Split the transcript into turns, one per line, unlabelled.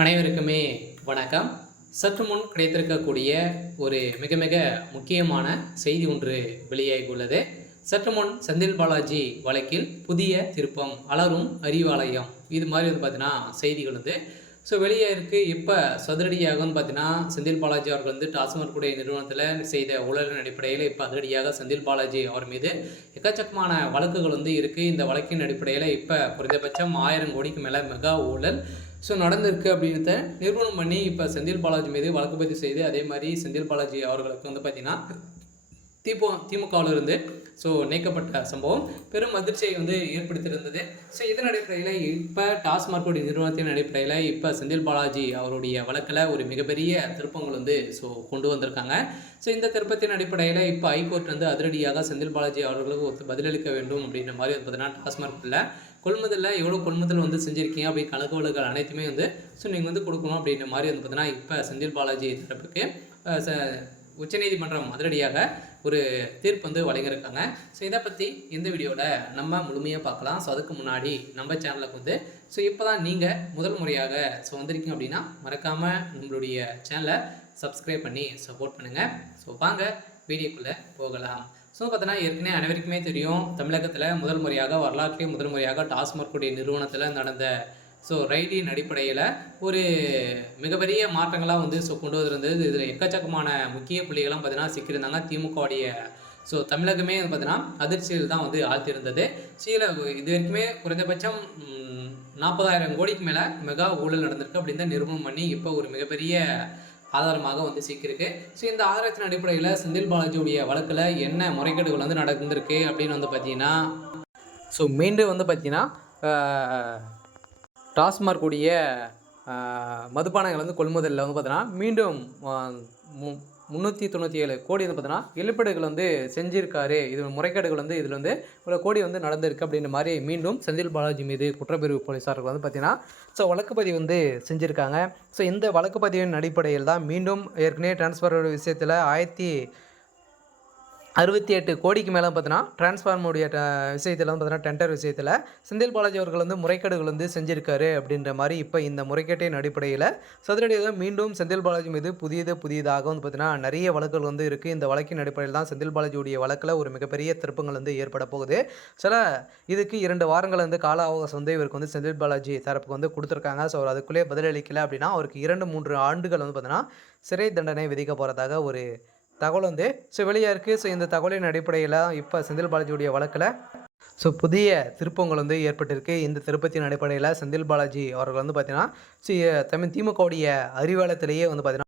அனைவருக்குமே வணக்கம். சற்று முன் கிடைத்திருக்கக்கூடிய ஒரு மிக மிக முக்கியமான செய்தி ஒன்று வெளியாகியுள்ளது. சற்று முன் செந்தில் பாலாஜி வழக்கில் புதிய திருப்பம் அலரும் அறிவாலயம் இது மாதிரி வந்து பார்த்தீங்கன்னா செய்திகள் வந்து. ஸோ வெளியே இருக்குது இப்போ சதுரடியாக வந்து பார்த்தீங்கன்னா செந்தில் பாலாஜி அவர்கள் வந்து டாஸ்மாக் கூடிய நிறுவனத்தில் செய்த ஊழலின் அடிப்படையில் இப்போ அதிரடியாக செந்தில் பாலாஜி அவர் மீது எக்கச்சக்கமான வழக்குகள் வந்து இருக்குது இந்த வழக்கின் அடிப்படையில் இப்போ குறைந்தபட்சம் ஆயிரம் கோடிக்கு மேலே மெகா ஊழல் ஸோ நடந்திருக்கு அப்படின்றத நிறுவனம் பண்ணி இப்போ செந்தில் பாலாஜி மீது வழக்கு பதிவு செய்து அதே மாதிரி செந்தில் பாலாஜி அவர்களுக்கு வந்து பார்த்திங்கன்னா திமுக திமுகவில் இருந்து ஸோ நீக்கப்பட்ட சம்பவம் பெரும் அதிர்ச்சியை வந்து ஏற்படுத்தியிருந்தது. ஸோ இதன் அடிப்படையில் இப்போ டாஸ்மார்க்கோடைய நிறுவனத்தின் அடிப்படையில் இப்போ செந்தில் பாலாஜி அவருடைய வழக்கில் ஒரு மிகப்பெரிய திருப்பங்கள் வந்து ஸோ கொண்டு வந்திருக்காங்க. ஸோ இந்த திருப்பத்தின் அடிப்படையில் இப்போ ஹைகோர்ட் வந்து அதிரடியாக செந்தில் பாலாஜி அவர்களுக்கு ஒத்து பதிலளிக்க வேண்டும் அப்படின்ற மாதிரி வந்து பார்த்தீங்கன்னா டாஸ்மார்க்கில் கொள்முதலில் எவ்வளோ கொள்முதல் வந்து செஞ்சுருக்கீங்க? அப்படி கணக்கு அனைத்துமே வந்து ஸோ நீங்கள் வந்து கொடுக்கணும் அப்படின்ற மாதிரி வந்து பார்த்தீங்கன்னா இப்போ செந்தில் பாலாஜி தரப்புக்கு ச- உச்சநீதிமன்றம் அதிரடியாக ஒரு தீர்ப்பு வந்து வழங்கியிருக்காங்க. ஸோ இதை பற்றி இந்த வீடியோவில் நம்ம முழுமையாக பார்க்கலாம். ஸோ அதுக்கு முன்னாடி நம்ம சேனலுக்கு வந்து ஸோ இப்போ தான் நீங்கள் முதல் முறையாக ஸோ வந்திருக்கீங்க அப்படின்னா மறக்காமல் நம்மளுடைய சேனலை சப்ஸ்கிரைப் பண்ணி சப்போர்ட் பண்ணுங்கள் ஸோ வாங்க வீடியோக்குள்ளே போகலாம். ஸோ பார்த்தீங்கன்னா ஏற்கனவே அனைவருக்குமே தெரியும் தமிழகத்தில் முதல் முறையாக வரலாற்றிலே முதல் முறையாக டாஸ்மார்க்குடைய நிறுவனத்தில் நடந்த ஸோ ரைடின் அடிப்படையில் ஒரு மிகப்பெரிய மாற்றங்களாக வந்து ஸோ கொண்டு வந்திருந்தது. இதில் எக்கச்சக்கமான முக்கிய புள்ளிகள்லாம் பார்த்தீங்கன்னா சிக்கியிருந்தாங்க. திமுகவுடைய ஸோ தமிழகமே வந்து பார்த்தீங்கன்னா அதிர்ச்சியில் தான் வந்து ஆழ்த்தியிருந்தது. சீல இது வரைக்குமே குறைந்தபட்சம் நாற்பதாயிரம் கோடிக்கு மேலே மெகா ஊழல் நடந்திருக்கு அப்படின்னு தான் நிரூபணம் பண்ணி இப்போ ஒரு மிகப்பெரிய ஆதாரமாக வந்து சிக்கியிருக்கு. ஸோ இந்த ஆதாரத்தின் அடிப்படையில் செந்தில் பாலாஜியுடைய வழக்கில் என்ன முறைகேடுகள் வந்து நடந்திருக்கு அப்படின்னு வந்து பார்த்தீங்கன்னா ஸோ மீண்டும் வந்து பார்த்தீங்கன்னா ஆஹ், டாஸ்மார்க் உடைய மதுபானங்கள் வந்து கொள்முதலில் வந்து பார்த்தீங்கன்னா மீண்டும் முந்நூற்றி தொண்ணூற்றி ஏழு கோடி வந்து பார்த்தீங்கன்னா இழப்பீடுகள் வந்து செஞ்சிருக்காரு. இது முறைகேடுகள் வந்து இதில் வந்து இவ்வளோ கோடி வந்து நடந்திருக்கு அப்படின்ற மாதிரி மீண்டும் செந்தில் பாலாஜி மீது குற்றப்பிரிவு போலீஸார்கள் வந்து பார்த்தீங்கன்னா ஸோ வழக்குப்பதிவு வந்து செஞ்சுருக்காங்க. ஸோ இந்த வழக்குப்பதிவின் அடிப்படையில் தான் மீண்டும் ஏற்கனவே டிரான்ஸ்ஃபர் விஷயத்தில் ஆயிரத்தி அறுபத்தி எட்டு கோடிக்கு மேலே பார்த்தீங்கன்னா டிரான்ஸ்ஃபார்முடைய விஷயத்தில் வந்து பார்த்தீங்கன்னா டெண்டர் விஷயத்தில் செந்தில் பாலாஜி அவர்கள் வந்து முறைகேடுகள் வந்து செஞ்சுருக்காரு அப்படின்ற மாதிரி இப்போ இந்த முறைகேட்டின் அடிப்படையில் சதுரடியாக மீண்டும் செந்தில் பாலாஜி மீது புதியது புதியதாக வந்து பார்த்தீங்கன்னா நிறைய வழக்குகள் வந்து இருக்குது இந்த வழக்கின் அடிப்படையில் தான் செந்தில் பாலாஜியுடைய வழக்கில் ஒரு மிகப்பெரிய திருப்பங்கள் வந்து ஏற்பட போகுது. சில இதுக்கு இரண்டு வாரங்கள் வந்து கால அவகாசம் வந்து இவருக்கு வந்து செந்தில் பாலாஜி தரப்புக்கு வந்து கொடுத்துருக்காங்க. ஸோ அவர் அதுக்குள்ளேயே பதிலளிக்கல அப்படின்னா அவருக்கு இரண்டு மூன்று ஆண்டுகள் வந்து பார்த்தீங்கன்னா சிறை தண்டனை விதிக்க போகிறதாக ஒரு தகவல் வந்து ஸோ வெளியாக இருக்குது ஸோ இந்த தகவலின் அடிப்படையில் இப்போ செந்தில் பாலாஜியுடைய வழக்கில் ஸோ புதிய திருப்பங்கள் வந்து ஏற்பட்டிருக்கு. இந்த திருப்பத்தின் அடிப்படையில் செந்தில் பாலாஜி அவர்கள் வந்து பார்த்தீங்கன்னா ஸோ தமிழ் திமுகவுடைய அறிவாளத்திலேயே வந்து பார்த்தீங்கன்னா